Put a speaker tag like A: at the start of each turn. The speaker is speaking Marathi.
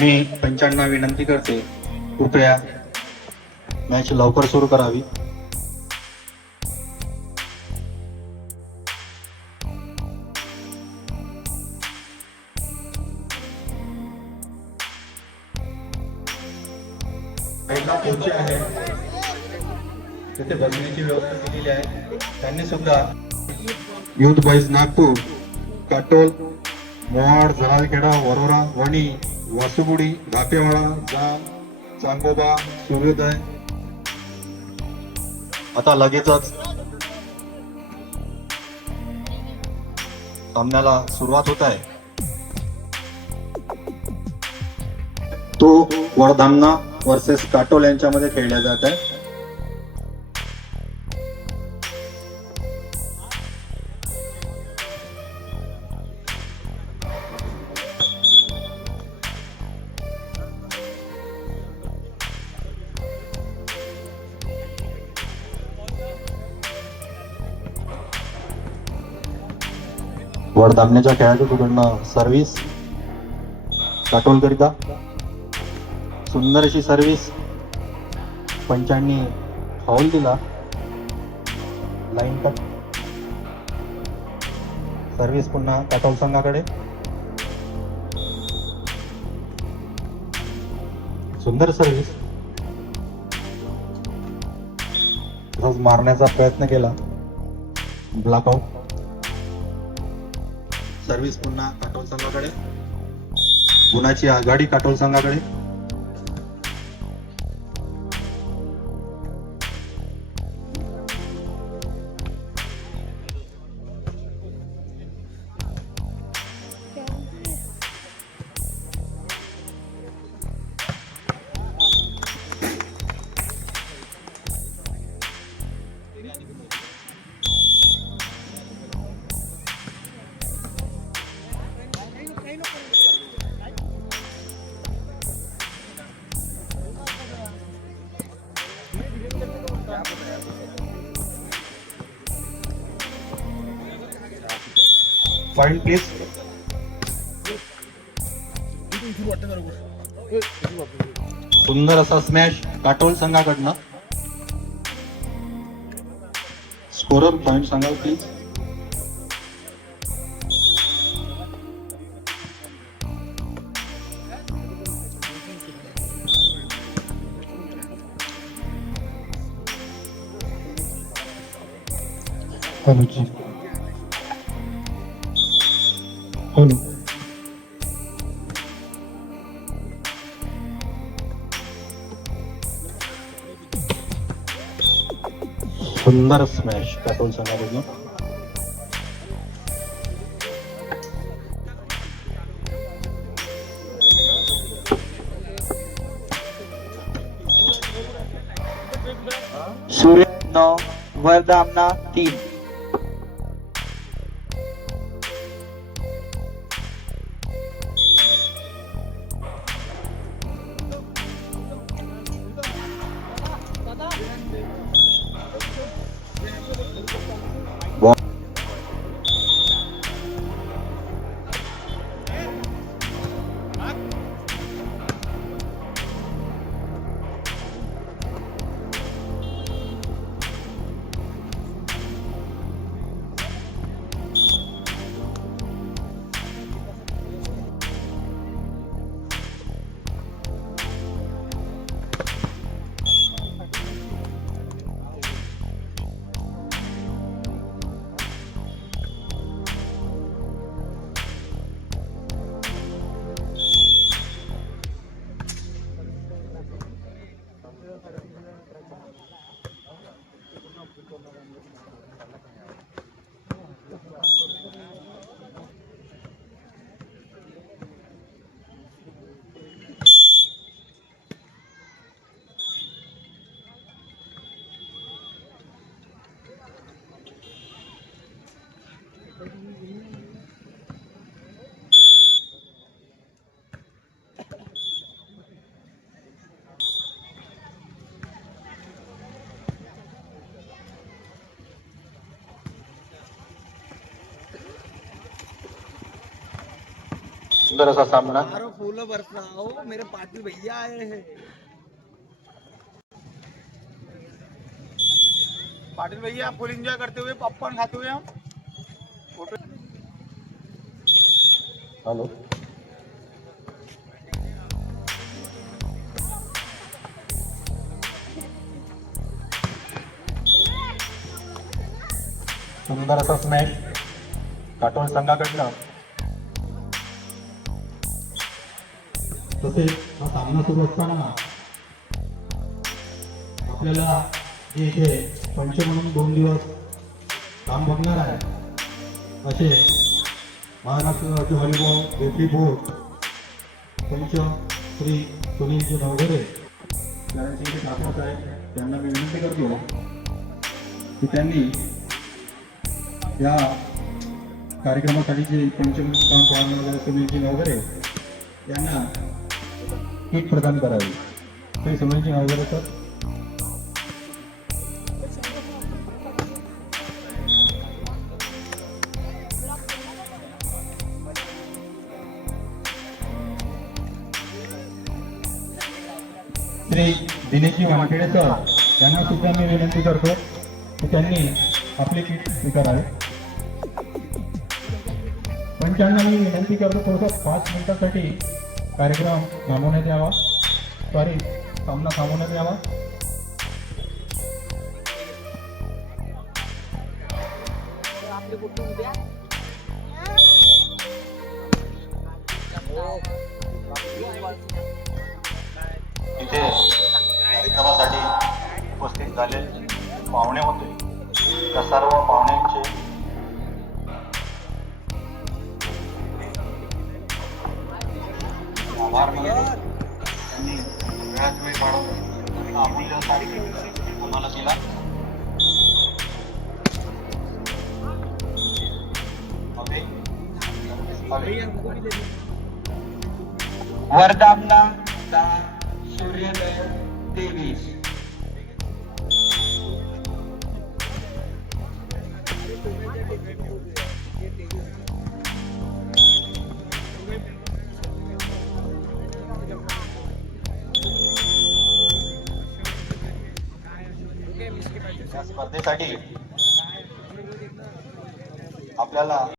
A: मी पंचांना विनंती करते कृपया मॅच लवकर सुरू करावी. तिथे बसण्याची व्यवस्था केलेली आहे. त्यांनी सुद्धा युथ बॉईज नागपूर काटोल मोहाड जलालखेडा वरोरा वणी वासुगुडी घापेवाडा जाम चांगोबा सूर्योदय. आता लगेचच सामन्याला सुरुवात होत आहे. तो वडधामना वर्सेस काटोल यांच्यामध्ये खेळला जात आहे. वडधामण्याच्या खेळाडूकडनं सर्व्हिस काटोलकरिता? सुंदर अशी सर्व्हिस पंचांनी फाऊल दिला. लाईन कट सर्व्हिस पुन्हा काटोल संघाकडे. सुंदर सर्व्हिस तसंच मारण्याचा प्रयत्न केला. ब्लॉकआउट सर्व्हिस पुन्हा काटोल संघाकडे. गुणाची आघाडी काटोल संघाकडे. पॉइंट प्लीज सुंदर असा स्मॅश काटोल संघाकडनं. स्कोरर पॉइंट सांगाल प्लीज हॅलो जी हॅलो सुंदर स्मॅश काटोल संघाकडून
B: सूर्य नौ वरदामना तीन.
A: सुंदर असा सामना
C: फूल बरसाओ मेरे पाटिल भैया आए हैं।
D: पाटिल भैया फुल एंजॉय करते हुए पॉपकॉर्न खाते हुए हम।
A: हॅलो सुंदर असा स्मॅच काटोल संघाकडनं. तसेच हा सामना सुरू असताना आपल्याला जे इथे पंच म्हणून दोन दिवस काम बघणार आहे. असे महाराष्ट्र राज्य व्हॉलीबॉल रेफरी बोर्ड पंच श्री सुनीलजी नवघरे यांचे इथे साहेब त्यांना मी विनंती करतो की त्यांनी या कार्यक्रमासाठी जे पंच काम पाहणारे सुनीलजी नवघरे यांना किट प्रदान करावी. श्री सुनीलजी नवघरे सर मंत्री दिनेशजी वानखेडे सर यांना सुद्धा मी विनंती करतो की त्यांनी आपली किट स्वीकारावी. पंचांना मी विनंती करतो थोडंसं पाच मिनिटासाठी कार्यक्रम थांबवण्यात यावा. सॉरी सामना थांबवण्यात यावा. तिथे झाले पाहुणे होते. त्या सर्व पाहुण्यांचे आभार मानतो. त्यांनी वेळात वेळ काढून अमूल्य तारीख आम्हाला दिला? हवे
B: दहा सूर्योदय तेवीस.
A: करण्यासाठी आपल्याला